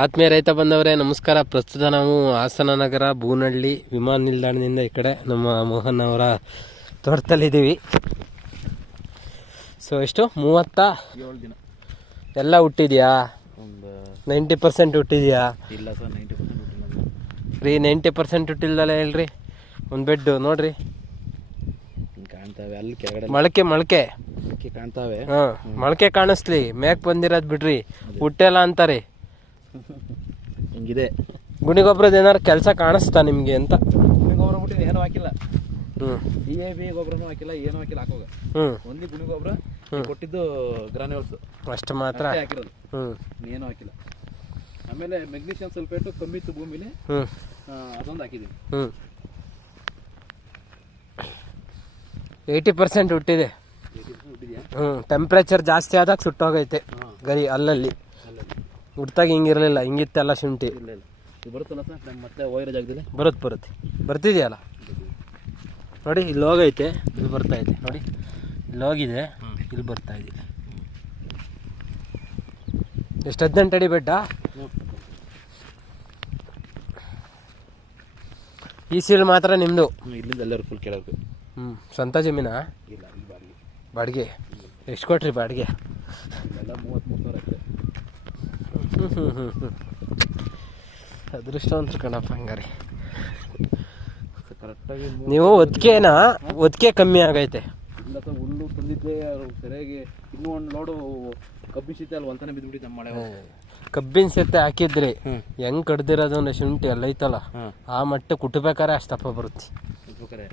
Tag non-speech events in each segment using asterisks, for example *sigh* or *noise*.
ಆತ್ಮೀಯ ರೈತ ಬಂದವರೇ ನಮಸ್ಕಾರ. ಪ್ರಸ್ತುತ ನಾವು ಹಾಸನ ನಗರ ಬೂನಹಳ್ಳಿ ವಿಮಾನ ನಿಲ್ದಾಣದಿಂದ ಈ ಕಡೆ ನಮ್ಮ ಮೋಹನ್ ಅವರ ತೋಟದಲ್ಲಿದ್ದೀವಿ. ಸೊ ಎಷ್ಟು? ಮೂವತ್ತ? ಏಳು ದಿನ. ಎಲ್ಲ ಹುಟ್ಟಿದ್ಯಾ? ನೈಂಟಿ ಪರ್ಸೆಂಟ್ ಹುಟ್ಟಿದ್ಯಾ? ಇಲ್ಲ ಸರ್ ನೈಂಟಿ ಪರ್ಸೆಂಟ್ ರೀ ನೈಂಟಿ ಪರ್ಸೆಂಟ್ ಹುಟ್ಟಿಲ್ದಲ್ಲ ಹೇಳ್ರಿ. ಒಂದು ಬೆಡ್ಡು ನೋಡ್ರಿ. ಕಾಣ್ತಾವೆ. ಅಲ್ಲಿ ಕೆಳಗಡೆ ಮೊಳಕೆ ಮೊಳಕೆ. ಕಾಣ್ತಾವೆ. ಹಾಂ ಮೊಳಕೆ ಕಾಣಿಸ್ಲಿ. ಮೇಕ್ ಬಂದಿರೋದು ಬಿಡ್ರಿ. ಹುಟ್ಟೆಲ್ಲ ಅಂತಾರೆ. *laughs* ಹಿಂಗಿದೆ. ಗುಣಿಗೊಬ್ಬರದ ಏನಾರು ಕೆಲಸ ಕಾಣಿಸ್ತಾ ನಿಮಗೆ ಅಂತ? ಗುಣಿ ಗೊಬ್ಬರ ಬಿಟ್ಟು ಏನೂ ಹಾಕಿಲ್ಲ. ಹ್ಞೂ ಡಿ ಎ ಬಿ ಗೊಬ್ಬರನೂ ಹಾಕಿಲ್ಲ ಏನು ಹಾಕಿಲ್ಲ ಹಾಕೋಗ. ಹ್ಞೂ ಒಂದಿ ಗುಣಿ ಗೊಬ್ಬರ ಕೊಟ್ಟಿದ್ದು ಗ್ರಾನ್ಯೂಲ್ಸ್. ಅಷ್ಟು ಮಾತ್ರ? ಹಾಕಿರೋದು. ಹ್ಞೂ ಏನು ಹಾಕಿಲ್ಲ. ಆಮೇಲೆ ಮೆಗ್ನೀಷಿಯಂ ಸಲ್ಫೇಟು ಕಮ್ಮಿ ಇತ್ತು ಭೂಮಿಲಿ. ಹ್ಞೂ ಅದೊಂದು ಹಾಕಿದ್ದೀನಿ ಹ್ಞೂ ಏಯ್ಟಿ ಪರ್ಸೆಂಟ್ ಹುಟ್ಟಿದೆ. ಹುಟ್ಟಿದ್ಯಾ? ಹ್ಞೂ ಟೆಂಪ್ರೇಚರ್ ಜಾಸ್ತಿ ಆದಾಗ ಸುಟ್ಟೋಗೈತೆ ಗರಿ ಅಲ್ಲಲ್ಲಿ. ಹುಟ್ಟಾಗ ಹಿಂಗಿರಲಿಲ್ಲ ಹಿಂಗಿತ್ತೆಲ್ಲ ಶುಂಠಿ. ಇದು ಬರುತ್ತಲ್ಲ ಸರ್? ನಮ್ಮ ಮತ್ತೆ ಜಾಗದಲ್ಲಿ? ಬರುತ್ತೆ ಬರುತ್ತೆ ಬರ್ತಿದೆಯಲ್ಲ? ನೋಡಿ ಇಲ್ಲಿ ಹೋಗೈತೆ. ಇಲ್ಲಿ ಬರ್ತಾ ಇದೆ. ನೋಡಿ ಇಲ್ಲಿ ಹೋಗಿದೆ. ಇಲ್ಲಿ ಬರ್ತಾ ಇದೆ. ಎಷ್ಟು ಹದಿನೆಂಟು ಅಡಿ ಬೆಟ್ಟ? ಈ ಸೀಲ್ ಮಾತ್ರ ನಿಮ್ಮದು ಇಲ್ಲಿಂದ ಎಲ್ಲರೂ ಫುಲ್ ಕೇಳಬೇಕು ಹ್ಞೂ ಸ್ವಂತ ಜಮೀನ? ಇಲ್ಲ ಬಾಡಿಗೆ. ಎಷ್ಟು ಕೊಟ್ರಿ ಬಾಡಿಗೆ? ಎಲ್ಲ ಮೂವತ್ತ್ಮೂರು ಸಾವಿರ ಹ್ಞೂ ಹ್ಞೂ ಹ್ಞೂ ಹ್ಞೂ ಅದೃಷ್ಟವಂತರು ಕಣಪ್ಪ ಹಂಗಾರೆ. ಕರೆಕ್ಟಾಗಿ ನೀವು ಒದ್ಕೆನ ಒದ್ಕೆ ಕಮ್ಮಿ ಆಗೈತೆ. ಇಲ್ಲ ಸರ್ ಹುಲ್ಲು ತಂದಿದ್ದೆ ಸರಿಯಾಗಿ ಇನ್ನು ಒಂದು ಲೋಡು ಕಬ್ಬಿನ ಸೀತೆ ಅಲ್ಲಿ ಒಂತಾನೆ ಬಿದ್ದುಬಿಟ್ಟಿದ್ದೆ ಮಳೆ. ಕಬ್ಬಿನ ಸೆತ್ತೆ ಹಾಕಿದ್ರಿ ಹೆಂಗ್ ಕಡ್ದಿರೋದು ಅಂದ್ರೆ ಶುಂಠಿ ಎಲ್ಲ ಐತಲ್ಲ ಆ ಮಟ್ಟ ಕುಟ್ಬೇಕಾರೆ ಅಷ್ಟಪ್ಪ ಬರುತ್ತೆ.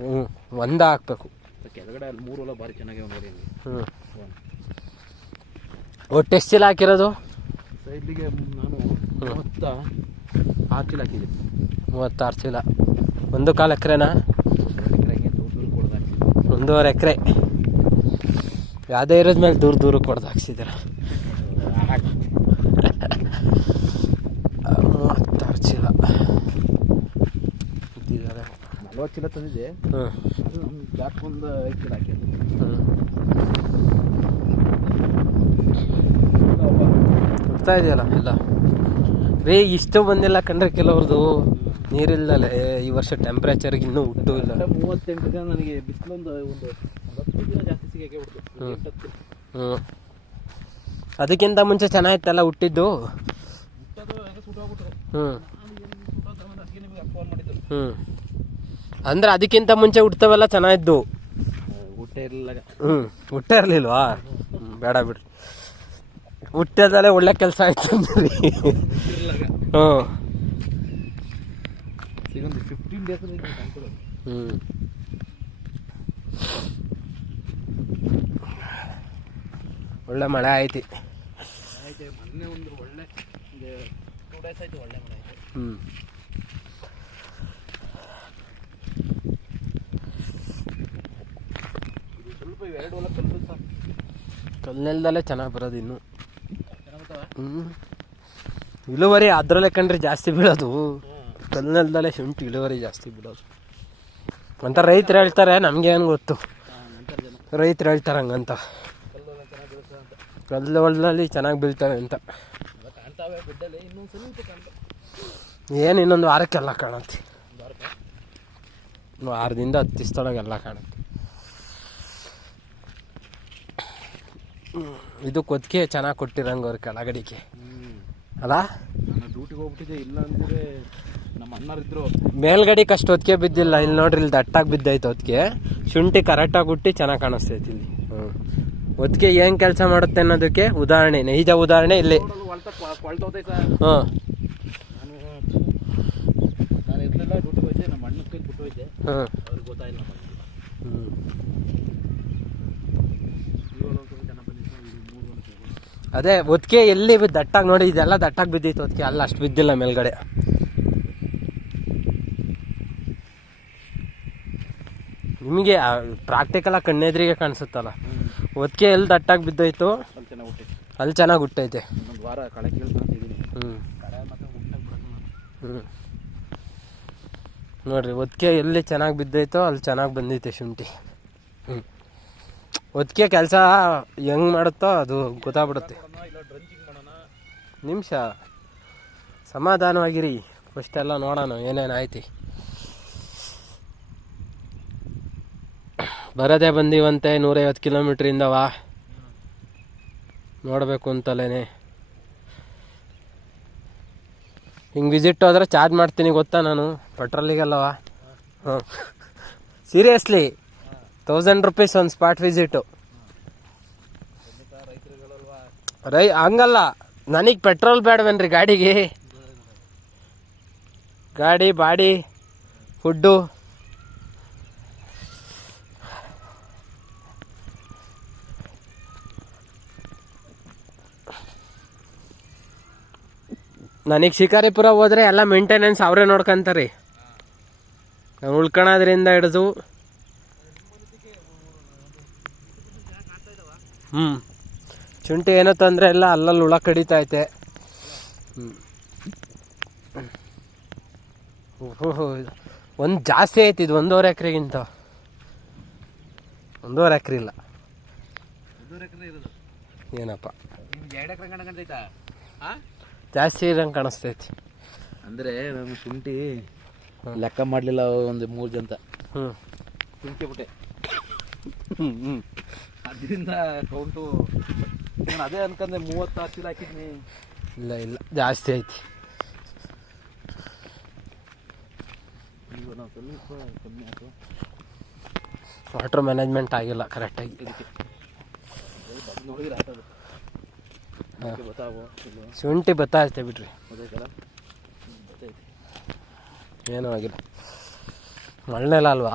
ಹ್ಮ್. ಹ್ಞೂ ಒಂದ ಹಾಕ್ಬೇಕು. ಕೆಳಗಡೆ ಅಲ್ಲಿ ಮೂರು ಹೊಲ ಭಾರಿ ಚೆನ್ನಾಗಿ ಅಲ್ಲಿ ಹ್ಞೂ ಒಟ್ಟು ಎಷ್ಟು ಚೀಲ ಹಾಕಿರೋದು? ಸೈಡ್ಲಿಗೆ ನಾನು ಮೂವತ್ತ ಆರು ಚೀಲ ಹಾಕಿದ್ದೆ. ಮೂವತ್ತಾರು ಚೀಲ. ಒಂದು ಕಾಲು ಎಕರೆನಾ? ಒಂದೂವರೆ ಎಕರೆ. ಯಾವುದೇ ಇರೋದ ಮೇಲೆ ದೂರ ದೂರ ಕೊಡ್ದು ಹಾಕ್ಸಿದ್ದೀರ? *laughs* ಮೂವತ್ತಾರು ಚೀಲ. ನಲ್ವತ್ತು ಚೀಲ ತಂದಿದ್ದೆ. ಹ್ಞೂ ಒಂದು ಐದು ಚೀಲ ಹಾಕಿದ್ದೆ. ಹುಡ್ತಾ ಇದೆಯಲ್ಲ? ಎಲ್ಲ ರೇ ಇಷ್ಟು ಬಂದಿಲ್ಲ ಕಂಡ್ರೆ ಕೆಲವ್ರದ್ದು ನೀರಿಲ್ದಲೆ. ಈ ವರ್ಷ ಟೆಂಪ್ರೇಚರ್ಗೆ ಇನ್ನೂ ಹುಟ್ಟು ಇಲ್ಲ. ಮೂವತ್ತೆಂಟು ದಿನ ನನಗೆ ಬಿಸಿಲೊಂದು ಒಂದು ಒಂದು ಹತ್ತು ದಿನ ಜಾಸ್ತಿ ಸಿಗಕ್ಕೆ ಬಿಡ್ತು. ಹ್ಞೂ ಅದಕ್ಕಿಂತ ಮುಂಚೆ ಚೆನ್ನಾಗಿತ್ತಲ್ಲ ಹುಟ್ಟಿದ್ದು? ಹ್ಞೂ ಹ್ಞೂ ಅಂದ್ರೆ ಅದಕ್ಕಿಂತ ಮುಂಚೆ ಹುಟ್ಟವೆಲ್ಲ ಚೆನ್ನಾಗಿದ್ದು? ಊಟ ಇರಲಿಲ್ಲ. ಹ್ಞೂ ಹುಟ್ಟೇ ಇರಲಿಲ್ವಾ? ಬೇಡ ಬಿಡ್ರಿ. ಹುಟ್ಟದಲ್ಲೇ ಒಳ್ಳೆ ಕೆಲಸ ಆಯ್ತು ಅಂದ್ರಿ. ಹ್ಞೂ ಹ್ಞೂ ಒಳ್ಳೆ ಮಳೆ ಆಯ್ತು. ಹ್ಞೂ ಕಲ್ನೆಲ್ದಲ್ಲೇ ಚೆನ್ನಾಗಿ ಬರೋದು ಇನ್ನು. ಇಳುವರಿ ಅದರಲ್ಲೇ ಕಂಡ್ರೆ ಜಾಸ್ತಿ ಬೀಳೋದು. ಕಲ್ನಲ್ದಲ್ಲೇ ಶುಂಠಿ ಇಳುವರಿ ಜಾಸ್ತಿ ಬೀಳೋದು. ಅಂತ ರೈತರು ಹೇಳ್ತಾರೆ, ನಮ್ಗೇನು ಗೊತ್ತು? ರೈತರು ಹೇಳ್ತಾರೆ ಹಂಗಂತ. ಕಲ್ಲು ಹೊಲ ಚೆನ್ನಾಗಿ ಬೀಳ್ತಾರೆ ಅಂತ. ಹೊಲದಲ್ಲಿ ಏನು ಇನ್ನೊಂದು ವಾರಕ್ಕೆಲ್ಲ ಕಾಣುತ್ತೆ. ಒಂದು ವಾರಕ್ಕೆ? ಇನ್ನು ಆರದಿಂದ ಹತ್ತು ದಿವಸದೊಳಗೆಲ್ಲ ಕಾಣುತ್ತೆ. ಇದು ಕೊದ್ಕೆ ಚೆನ್ನಾಗಿ ಕೊಟ್ಟಿರಂಗೆ ಅವ್ರ ಕೆಳಗಡೆಗೆ ಅಲ್ಲ ನಾನು ಡ್ಯೂಟಿಗೆ ಹೋಗ್ಬಿಟ್ಟಿದ್ದೆ ಇಲ್ಲ ಅಂದ್ರೆ ನಮ್ಮ ಅಣ್ಣರಿದ್ರು ಮೇಲ್ಗಡೆ ಅಷ್ಟು ಹೊತ್ತಿಗೆ ಬಿದ್ದಿಲ್ಲ ಇಲ್ಲಿ ನೋಡ್ರಿ ಇಲ್ಲಿ ದಟ್ಟಾಗಿ ಬಿದ್ದೈತೆ ಹೊತ್ತಿಗೆ ಶುಂಠಿ ಕರೆಕ್ಟಾಗಿ ಹುಟ್ಟಿ ಚೆನ್ನಾಗಿ ಕಾಣಿಸ್ತೈತಿ ಇಲ್ಲಿ. ಹ್ಞೂ ಹೊತ್ತಿಗೆ ಏನು ಕೆಲಸ ಮಾಡುತ್ತೆ ಅನ್ನೋದಕ್ಕೆ ಉದಾಹರಣೆ ನೈಜ ಉದಾಹರಣೆ ಇಲ್ಲಿ. ಸರ್. ಹ್ಞೂ ನಾನು ನಾನು ಇರಲಿಲ್ಲ ಡ್ಯೂಟಿಗೆ ಹೋಯ್ತೆ ನಮ್ಮ ಅಣ್ಣನ ಕೈ ಬಿಟ್ಟು ಹೋಯ್ತೆ ಹ್ಞೂ ಅವ್ರಿಗೆ ಗೊತ್ತಾಯಿಲ್ಲ ಹ್ಞೂ ಇವಾಗ ಒಂದು ಸ್ವಲ್ಪ ಜನ ಬಂದಿತ್ತು ಇದು ಮೂರು ವರ್ಷ ಅದೇ ಹೊತ್ತಿಗೆ ಎಲ್ಲಿ ದಟ್ಟಾಗಿ ನೋಡಿ, ಇದೆಲ್ಲ ದಟ್ಟಾಗಿ ಬಿದ್ದಿತ್ತು ಹೊತ್ತಿಗೆ ಅಲ್ಲ, ಅಷ್ಟು ಬಿದ್ದಿಲ್ಲ ಮೇಲ್ಗಡೆ. ನಿಮಗೆ ಪ್ರಾಕ್ಟಿಕಲಾಗಿ ಕಣ್ಣೆದ್ರಿಗೆ ಕಾಣಿಸುತ್ತಲ್ಲ? ಹೊತ್ತಿಗೆ ಎಲ್ಲಿ ದಟ್ಟಾಗಿ ಬಿದ್ದೋಯ್ತು? ಅಲ್ಲಿ ಚೆನ್ನಾಗಿ ಹುಟ್ಟೈತೆ. ಹ್ಞೂ ಹ್ಞೂ ನೋಡ್ರಿ ಒತ್ತಿಗೆ ಎಲ್ಲಿ ಚೆನ್ನಾಗಿ ಬಿದ್ದೈತೋ ಅಲ್ಲಿ ಚೆನ್ನಾಗಿ ಬಂದೈತೆ ಶುಂಠಿ. ಒತ್ತಿಗೆ ಕೆಲಸ ಹೆಂಗ್ ಮಾಡುತ್ತೋ ಅದು ಗೊತ್ತಾಗ್ಬಿಡುತ್ತೆ. ನಿಮಿಷ. ಸಮಾಧಾನವಾಗಿರಿ. ಫಸ್ಟ್ ಎಲ್ಲ ನೋಡೋಣ, ಏನೇನು ಆಯ್ತಿ. ಬರದೇ ಬಂದಿವಂತೆ ನೂರೈವತ್ತು ಕಿಲೋಮೀಟ್ರಿಂದವ ನೋಡಬೇಕು ಅಂತಲೇ ಹಿಂಗೆ ವಿಸಿಟ್ ಹೋದ್ರೆ ಚಾರ್ಜ್ ಮಾಡ್ತೀನಿ ಗೊತ್ತಾ ನಾನು? ಪೆಟ್ರೋಲಿಗೆಲ್ಲವಾ ಹ್ಞೂ ಸೀರಿಯಸ್ಲಿ *laughs* ತೌಸಂಡ್ ರುಪೀಸ್ ಒಂದು ಸ್ಪಾಟ್ ವಿಸಿಟು ರೈ, ಹಂಗಲ್ಲ. ನನಗೆ ಪೆಟ್ರೋಲ್ ಬೇಡವೇನ್ರಿ ಗಾಡಿಗೆ? ಗಾಡಿ, ಬಾಡಿ ಫುಡ್ಡು ನನಗೆ ಶಿಕಾರಿಪುರ ಹೋದ್ರೆ ಎಲ್ಲ ಮೇಂಟೆನೆನ್ಸ್ ಅವರೇ ನೋಡ್ಕೊಂತಾರೆ. ನಾವು ಉಳ್ಕೊಳೋದ್ರಿಂದ ಹಿಡಿದು ಹ್ಞೂ ಶುಂಠಿ ಏನೋ ತೊಂದರೆ ಇಲ್ಲ ಅಲ್ಲಲ್ಲಿ ಹುಳ ಕಡಿತಾ ಐತೆ. ಓಹೋ ಒಂದು ಜಾಸ್ತಿ ಐತಿ ಇದು ಒಂದೂವರೆ ಎಕರೆಗಿಂತ. ಒಂದೂವರೆ ಎಕರೆ ಇಲ್ಲ. ಒಂದೂವರೆ ಎಕರೆ ಇರೋದು. ಏನಪ್ಪ. ಜಾಸ್ತಿ ಇರಂಗೆ ಕಾಣಿಸ್ತೈತಿ ಅಂದರೆ ನಮ್ಮ ಶುಂಠಿ ಲೆಕ್ಕ ಮಾಡಲಿಲ್ಲ ಒಂದು ಮೂರು ಜನ. ಹ್ಞೂ ಶುಂಠಿ ಬಿಟ್ಟೆ. ಹ್ಞೂ ಹ್ಞೂ ಅದರಿಂದ ಕೌಂಟು ನಾನು ಅದೇ ಅನ್ಕಂದೆ ಮೂವತ್ತಾರು ಚೀಲ ಹಾಕಿದ್ನಿ. ಇಲ್ಲ ಇಲ್ಲ ಜಾಸ್ತಿ ಐತಿ. ಈಗ ನಾವು ಸ್ವಲ್ಪ ಕಮ್ಮಿ ಆಯ್ತು. ವಾಟರ್ ಮ್ಯಾನೇಜ್ಮೆಂಟ್ ಆಗಿಲ್ಲ ಕರೆಕ್ಟಾಗಿ ಇದಕ್ಕೆ ಬಂದು ನೋಡಿದ್ರೆ ಆಗ್ತದೆ ಅದಕ್ಕೆ ಇದು ಶುಂಠಿ ಬತ್ತಾಯ್ತೆ ಬಿಡ್ರಿ. ಗೊತ್ತಾಯ್ತಲ್ಲ ಹ್ಮ್, ಗೊತ್ತೈತೆ ಏನೂ ಆಗಿಲ್ಲ. ಮಣ್ಣೆಲ್ಲ ಅಲ್ವಾ?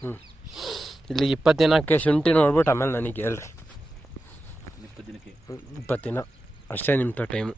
ಹ್ಞೂ ಇಲ್ಲಿ ಇಪ್ಪತ್ತು ದಿನಕ್ಕೆ ಶುಂಠಿ ನೋಡ್ಬಿಟ್ಟು ಆಮೇಲೆ ನನಗೆ ಹೇಳ್ರಿ. ಇಪ್ಪತ್ತು ದಿನಕ್ಕೆ? ಇಪ್ಪತ್ತು ದಿನ. ಅಷ್ಟೇ ನಿಮ್ಮ ಟೈಮು